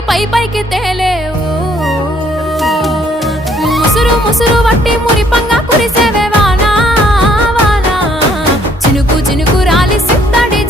పైకి పైకి తేలేవు ముసురు ముసురు వట్టి మురిపంగా కురిసేవే వానా వానా చినుకు చినుకు రాలి సిత్తడి